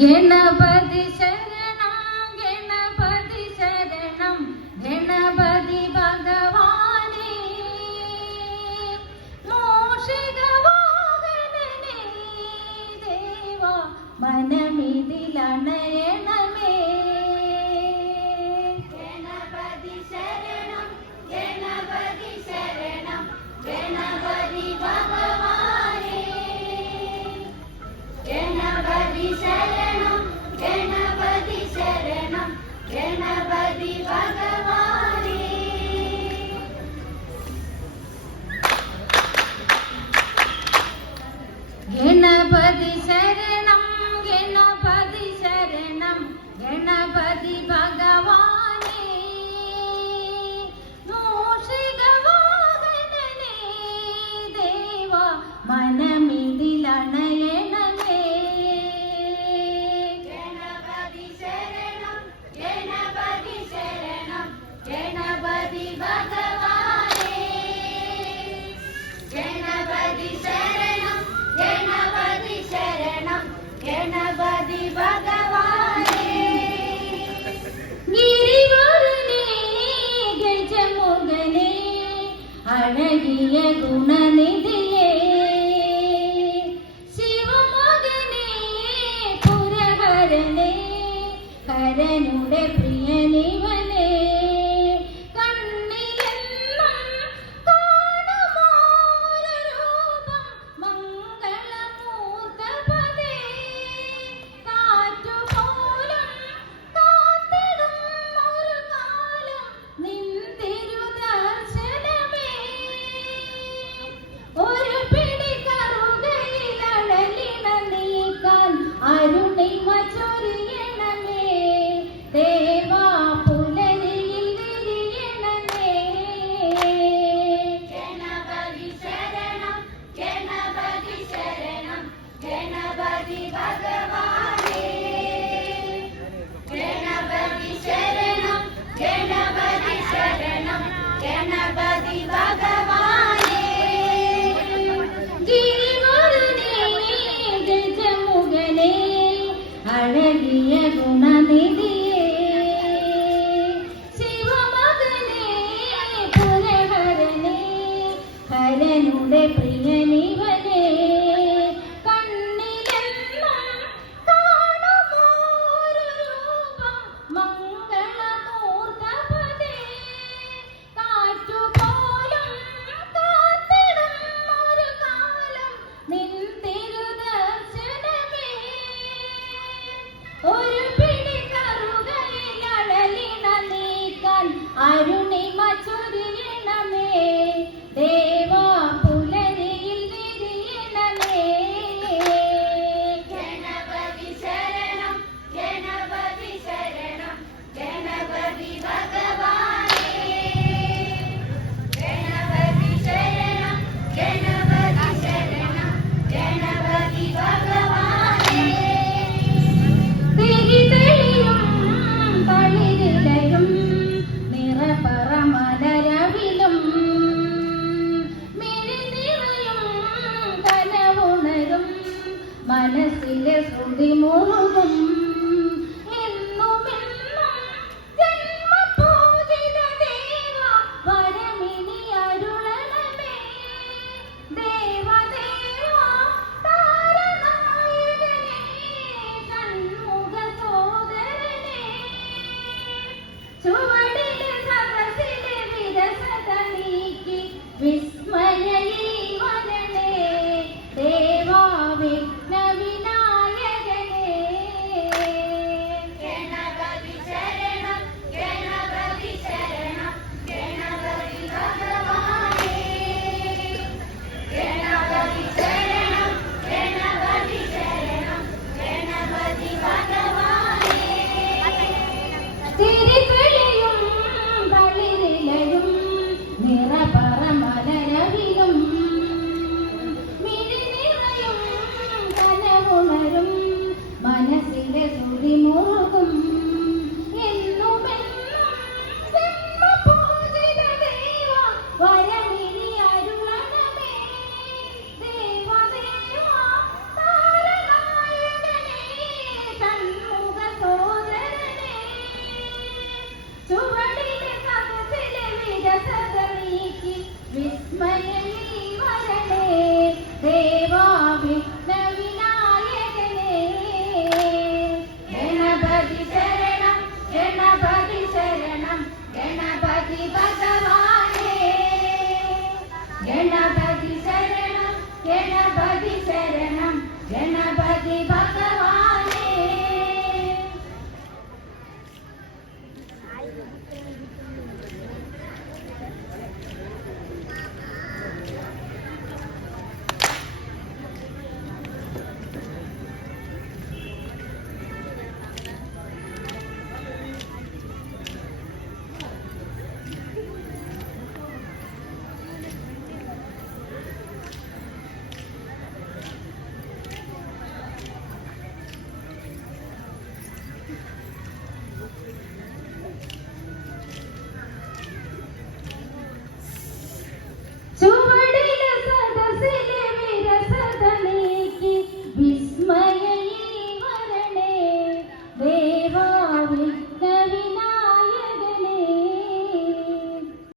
ഗണപതി ശരണം ഗണപതി ശരണം ഗണപതി ഭഗവാനേ. മോഷികവാഹനേ ദേവ മനമിതിലണയണ everybody. അഴകിയ ഗുണനിധിയേ ശിവമകനേ പുരഹരനേ ഹരനുടെ गणपति भगवान Ore